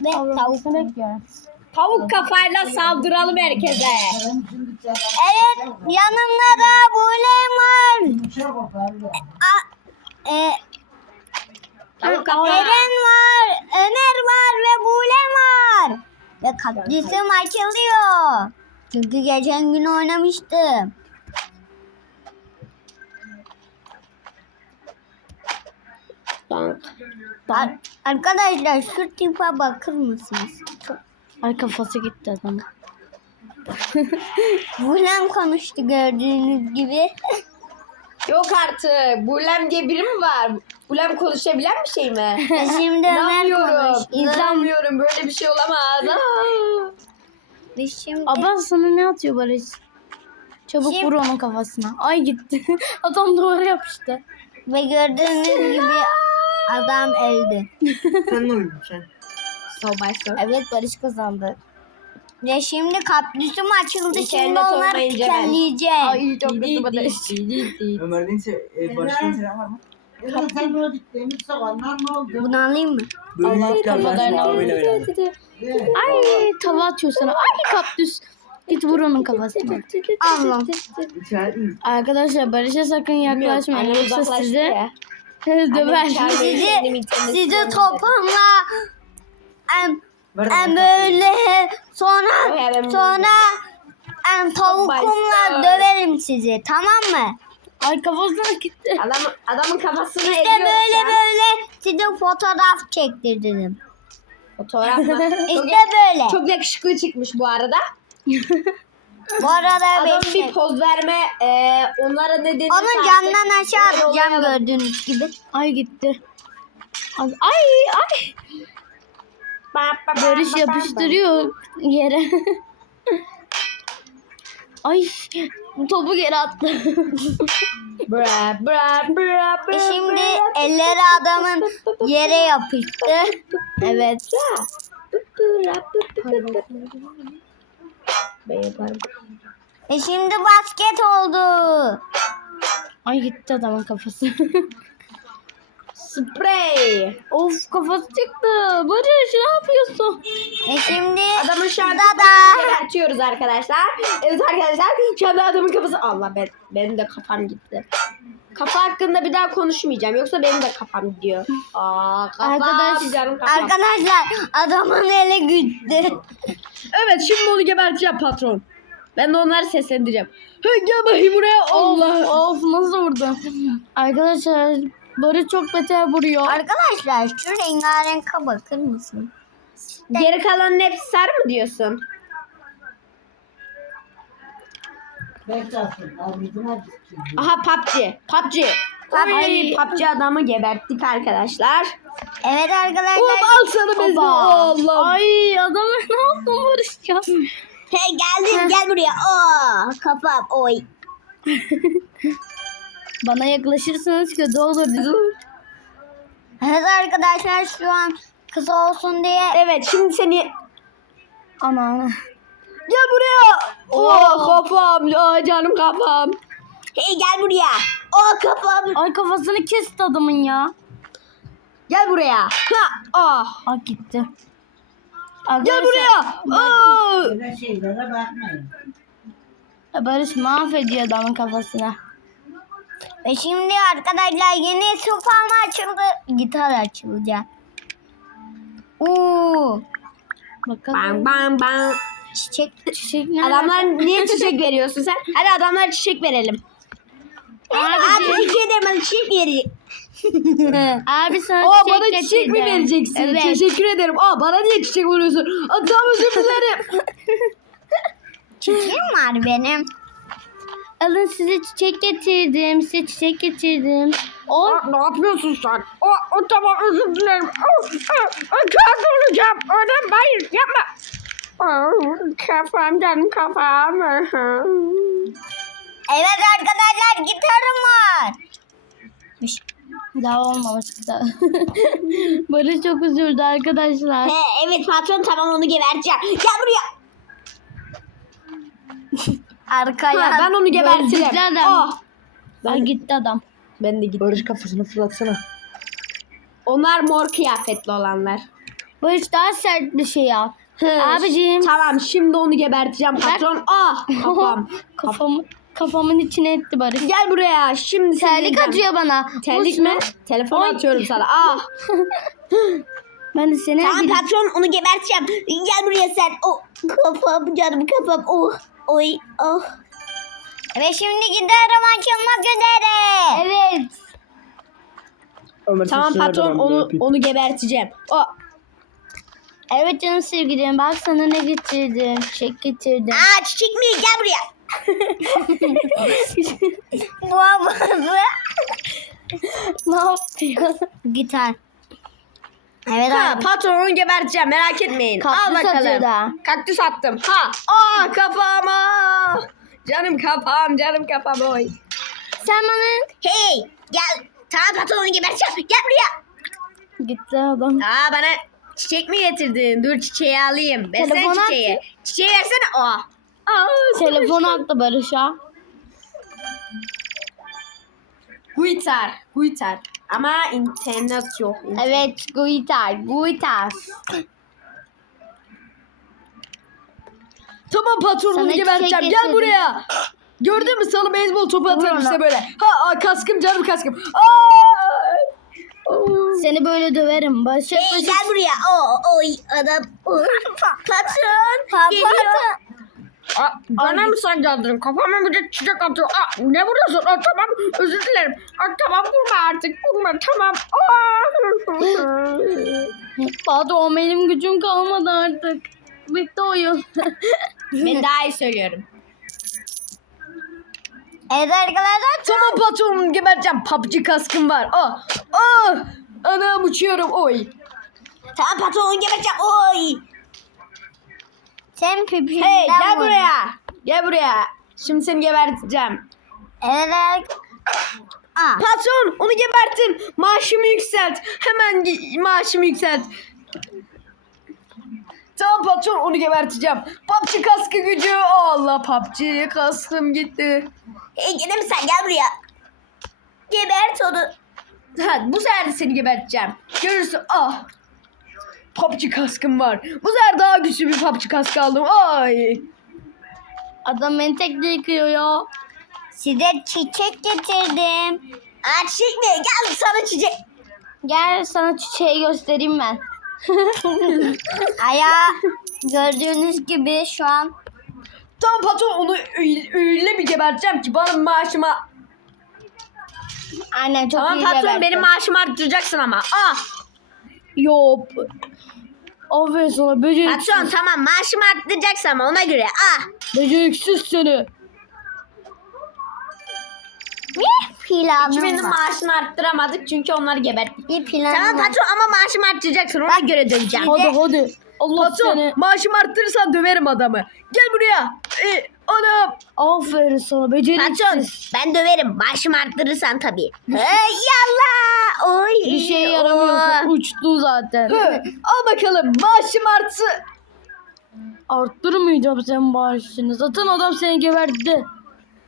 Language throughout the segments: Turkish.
Ve tavuk. bekliyorum. Tavuk kafayla saldıralım herkese. Evet yanımda da Bulem var. A, e, Tavuk kafa. Eren var, Ömer var ve Bulem var. Ve kaktüsüm açılıyor. Çünkü geçen gün oynamıştım. Ar- arkadaşlar şu tipe bakır mısınız? Çok... Ay kafası gitti adam. Bulem konuştu gördüğünüz gibi. Yok artık. Bulem diye biri mi var? Bulem konuşabilen bir şey mi? Ve Şimdi Ömer İnanmıyorum. konuştu. İnanmıyorum. Böyle bir şey olamaz. Aa. Ve şimdi Abla sana ne atıyor Barış? Çabuk Kim? vur onun kafasına. Ay gitti. adam duvara yapıştı. ve gördüğünüz gibi adam öldü. Sen oynuyorsun sen? So by so. Evet Barış kazandı. Ve şimdi kaktüsüm açıldı. Şimdi onları dikenleyeceğim. Ay çok kötü Barış. Ömer deyinse e, Barış'ın selam var mı? Bunu alayım mı? Allah. Ay tava atıyor sana. Ay kaktüs. Git vur onun kafasına. Allah. Arkadaşlar Barış'a sakın yaklaşmayın. Yoksa ya. Döver. Sizi, sizi yandı. topanla em, em böyle sonra sonra em, tavukumla döverim sizi tamam mı? Ay kafasına gitti. Adam, adamın kafasını İşte ediyoruz böyle ya. böyle size fotoğraf çektirdim. Fotoğraf mı? İşte böyle. çok yakışıklı çıkmış bu arada. Bu arada Adamın beş- bir poz verme e, onlara ne denirse Onun camdan aşağı atacağım gördüğünüz gibi. Ay gitti. Ay ay. ay. Ba, ba, ba, Barış ba, ba, yapıştırıyor yere. Ay topu geri attı. Bra bra bra E bra. şimdi bra. elleri adamın yere yapıştı. Evet. Ben yaparım. E şimdi basket oldu. Ay gitti adamın kafası. Sprey. of kafası çıktı. Barış ne yapıyorsun? E şimdi Adamın şu anda da gebertiyoruz arkadaşlar. Evet arkadaşlar şu anda adamın kafası Allah ben benim de kafam gitti. Kafa hakkında bir daha konuşmayacağım. Yoksa benim de kafam gidiyor. Aa kafam Arkadaş- canım kafam. arkadaşlar adamın eli gitti. Evet şimdi onu geberteceğim patron. Ben de onları seslendireceğim. Hey, gel bakayım buraya. Allah. Of nasıl vurdu? Arkadaşlar Barış çok beter vuruyor. Arkadaşlar şu rengarenka bakır mısın? Geri kalanın hepsi sarı mı diyorsun? Aha PUBG. PUBG. Ay, PUBG adamı geberttik arkadaşlar. Evet arkadaşlar. Oğlum al sana. Oba. Allah. Ay adamı ne yaptın Barış ya? Hey geldin gel buraya. Oo kafam oy. Bana yaklaşırsanız kötü olur. Evet arkadaşlar şu an kısa olsun diye Evet şimdi seni Ana ana. Gel buraya. Oh kafam. Ay canım kafam. Hey gel buraya. O kafam. Ay kafasını kesti adamın ya. Gel buraya. Ha. Ah. Ay gitti. Gel Arkadaşlar, buraya. Aa. Böyle şeylere bakmayın. Barış mahvediyor adamın kafasına. Ve şimdi arkadaşlar yeni farmı açıldı. Gitar açılacak. Oo, Bakalım. Bang bang bang. Çiçek. Çiçek ne? Adamlar niye çiçek veriyorsun sen? Hadi adamlara çiçek verelim. Abi teşekkür ederim. Hadi çiçek veri. Abi sana Aa çiçek bana çiçek mi getirdim. vereceksin? Evet. Teşekkür ederim. Aa bana niye çiçek veriyorsun? Aa, tamam özür dilerim. Çiçeğim var benim. Alın size çiçek getirdim. Size çiçek getirdim. O Aa, ne yapıyorsun sen? O, o tamam özür dilerim. Oh, oh, oh, kağıt olacağım. Oradan hayır yapma. Oh, kafam canım kafam. Evet arkadaşlar gitarım var. daha olmamıştı. Barış çok üzüldü arkadaşlar. He, evet patron tamam onu geberteceğim. Gel buraya. Arkaya. Ha, ben onu gebertirim. Gözlüklü adam. Oh. Ay gitti adam. Ben de gideyim. Barış kafasını fırlatsana. Onlar mor kıyafetli olanlar. Barış daha sert bir şey yap. Abicim. Tamam şimdi onu geberteceğim patron. Ah kafam. Kafamı, kafamın içine etti Barış. Gel buraya şimdi seni Terlik atıyor bana. Terlik mi? Telefonu Oy. atıyorum sana. Ah. Ben de seni Tamam bir- patron onu geberteceğim. Gel buraya sen. Oh, kafam canım kafam. Oh, oy, oh. Ve şimdi giderim açılmak üzere. Evet. Tamam patron onu onu geberteceğim. Oh. Evet canım sevgilim bak sana ne getirdim. Çiçek getirdim. Aa çiçek mi? Gel buraya. bu, bu. ne yapıyor? Gitar. Evet Ha, abi. patron onu geberteceğim merak etmeyin. Al Kaktüs atıyor bakalım. da. Kaktüs attım. Ha. Ah kafama. Canım kafam canım kafam oy. Sen bana Hey gel. Tamam patron onu geberteceğim. Gel buraya. gitti adam. Aa bana çiçek mi getirdin? Dur çiçeği alayım. Versene Telefonu çiçeği. Çiçeği versene. Oh. Aa, Telefonu attı Barış'a. Guitar. Guitar. Ama internet yok. İnternet. Evet guitar guitar. Tamam patron Sana geberteceğim. Gel getirdim. buraya. Gördün mü sana beyzbol topu atarım işte böyle. Ha aa, kaskım canım kaskım. Aa! Seni böyle döverim. Barış'a Hey Barış'a- gel buraya. Oh, oy adam. Patron. Geliyor. Aa, bana mı sancaldın? Kafama bir de çiçek atıyor. Aa, ne vuruyorsun? Aa, tamam özür dilerim. Aa, tamam vurma artık vurma tamam. Aa. Patron benim gücüm kalmadı artık. Bitti oyun. ben daha iyi söylüyorum. Evet arkadaşlar. Tamam patron gebereceğim. PUBG kaskım var. Aa, aa, anam uçuyorum. Oy. Tamam patron onu geberteceğim. Oy. Sen pipinden Hey gel vur. buraya. Gel buraya. Şimdi seni geberteceğim. Evet. Aa. Patron onu gebertin. Maaşımı yükselt. Hemen maaşımı yükselt. Tamam patron onu geberteceğim. PUBG kaskı gücü. Allah PUBG kaskım gitti. Hey gene mi sen gel buraya. Gebert onu. Ha, bu sefer de seni geberteceğim. Görürsün. Ah. PUBG kaskım var. Bu sefer daha güçlü bir PUBG kaskı aldım. Ay. Adam beni tekle yıkıyor ya. Size çiçek getirdim. Aa çiçek mi? Gel sana çiçek. Gel sana çiçeği göstereyim ben. Aya gördüğünüz gibi şu an Tamam patron onu öyle, öyle bir geberteceğim ki bana maaşıma... Aynen çok Tamam iyi patron gebertin. benim maaşımı arttıracaksın ama. Ah. Yok. Aferin sana beceriksiz. patron tamam maaşımı arttıracaksın ama ona göre. Ah. Beceriksiz seni. Bir planım Hiçbirinin var. maaşını arttıramadık çünkü onları geberttik. Bir planım Tamam var. patron ama maaşımı arttıracaksın ona göre döneceğim. Hadi hadi. Allah Patron seni. maaşımı arttırırsan döverim adamı. Gel buraya. Ee, anam. Aferin sana beceriksiz. Patron ben döverim. Maaşımı arttırırsan tabii. Hey yallah. Oy. Bir şey yaramıyorsun. Uçtu zaten. Hı, Al bakalım maaşım artsın. Arttırmayacağım senin bağışını. Zaten adam seni gebertti.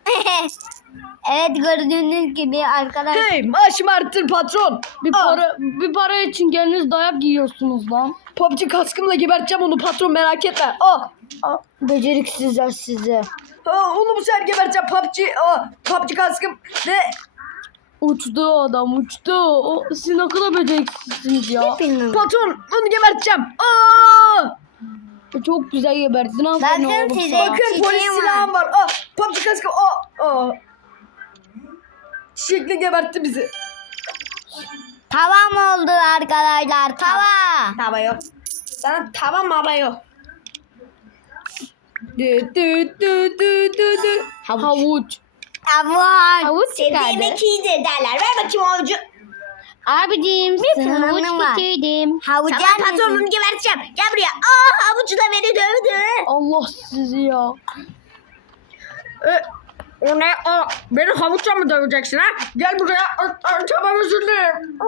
evet gördüğünüz gibi arkadaşlar. Hey maaşımı arttır patron. Bir Al. para bir para için kendiniz dayak yiyorsunuz lan. PUBG kaskımla geberteceğim onu patron merak etme. Al. Aa, Beceriksizler size. Aa, onu bu sefer geberteceğim PUBG. Aa, PUBG kaskım. Ne? Uçtu adam uçtu. O, siz ne kadar beceriksizsiniz ya. Patron onu geberteceğim. Aa! Çok güzel gebertin. Aferin Bakın oğlum size. sana. Bakın çiçeğim polis var. silahım var. Aa, PUBG kaskım. Aa, aa. Çiçekle gebertti bizi. Tavam oldu arkadaşlar. Tava. Tava yok. Sana tava mava yok. Dü dü dü dü dü dü. Havuç. Avuç. Havuç Sevdiğim çıkardı. ikiyi de derler. Ver bakayım havucu. Abicim sana havuç var. getirdim. Tamam annesi. patronunu geberteceğim. Gel buraya. Aa havucu da beni dövdü. Allah sizi ya. E, o ne? Aa, beni havuçla mı döveceksin ha? Gel buraya. Aa, aa, tamam özür dilerim.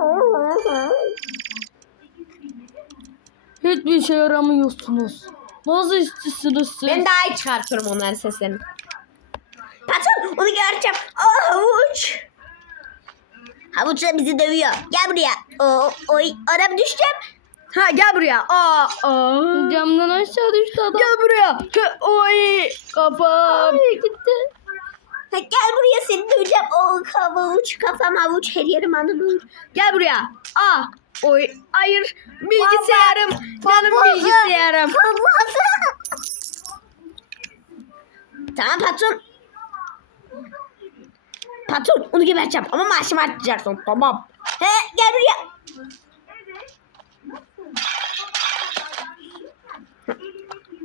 Hiçbir şey yaramıyorsunuz. Nasıl işçisiniz siz? Ben daha iyi çıkartıyorum onların seslerini. Patron onu göreceğim. Aa havuç. Havuç da bizi dövüyor. Gel buraya. Oo, oy araba düşeceğim. Ha gel buraya. Aa, aa. Camdan aşağı düştü adam. Gel buraya. Oy kafam. Ay, gitti. Ha, gel buraya seni döveceğim. O havuç kafam havuç her yerim anılır. Gel buraya. Aa. Oy. Hayır. Bilgisayarım. Canım bilgisayarım. Tamam patron. Patron onu geberteceğim ama maaşımı arttıracaksın. Tamam. He gel buraya.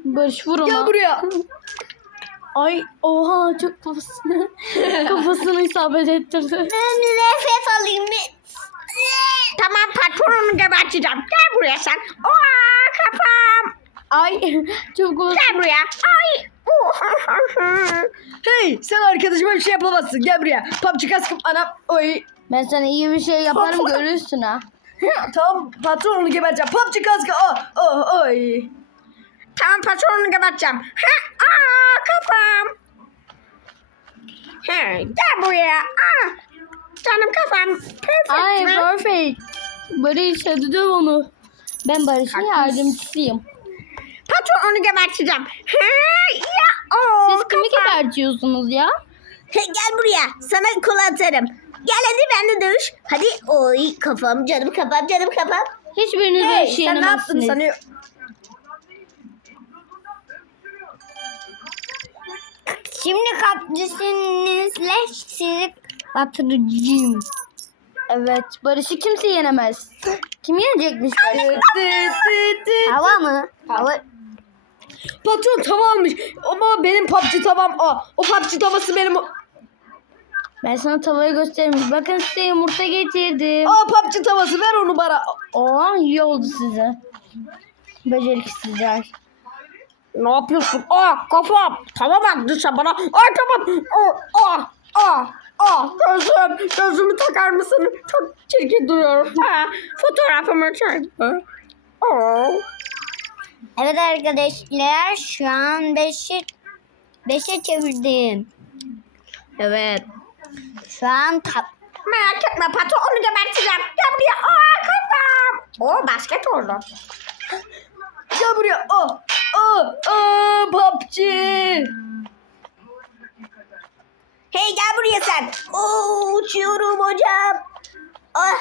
Barış vur Gel ona. buraya. Ay oha çok kafasını kafasını isabet ettirdi. Nefes alayım. Tamam patron onu geberteceğim. Gel buraya sen. Aa kafam. Ay çok kafası. Gel buraya. Ay. hey sen arkadaşıma bir şey yapamazsın. Gel buraya. PUBG kaskım anam. Oy. Ben sana iyi bir şey yaparım görürsün ha. Tamam patron onu geberteceğim. PUBG kaskı. Oh, oh, oy. Tamam patron onu geberteceğim. Ha, aa kafam. Hey gel buraya. Aa, canım kafam. Perfect. Ay mi? perfect. Barış hadi döv onu. Ben Barış'ın yardımcısıyım. Patron onu geberteceğim. Ha, ya. Oh, Siz kimi gebertiyorsunuz ya? He, gel buraya. Sana kol atarım. Gel hadi benimle dövüş. Hadi. Oy kafam canım kafam canım kafam. Hiçbiriniz Hey hey, sen ne yaptın sanıyor? Şimdi kaprisinizle sizi batıracağım. Evet Barış'ı kimse yenemez. Kim yenecekmiş Barış'ı? Hava mı? Hava. Patron tava almış. Ama benim PUBG tavam o. O PUBG tavası benim. o- Ben sana tavayı göstereyim. Bakın size yumurta getirdim. Aa PUBG tavası ver onu bana. Oo iyi oldu size. Beceriksizler. Ne yapıyorsun? Aa kafam. Tamam attı sen bana. Ay tamam. Aa, aa, aa, aa. Gözüm. Gözümü takar mısın? Çok çirkin duruyorum. Ha, fotoğrafımı çek. Aa. Evet arkadaşlar şu an 5'e 5'e çevirdim. Evet. Şu an kap Merak etme patron onu geberteceğim. Gel buraya. Aa kafam. O basket oldu. Gel buraya. Aa, aa, aa, PUBG. Hey gel buraya sen. Oo, uçuyorum hocam. Ah.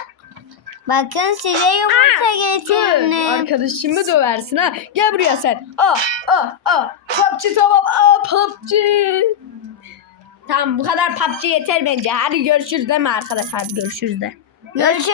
Bakın size yumurta getirdim. Arkadaşımı döversin ha. Gel buraya sen. Aa, aa, aa. PUBG tamam. Aa, PUBG. Tamam bu kadar PUBG yeter bence. Hadi görüşürüz mi arkadaşlar? Hadi görüşürüz de. Görüşürüz.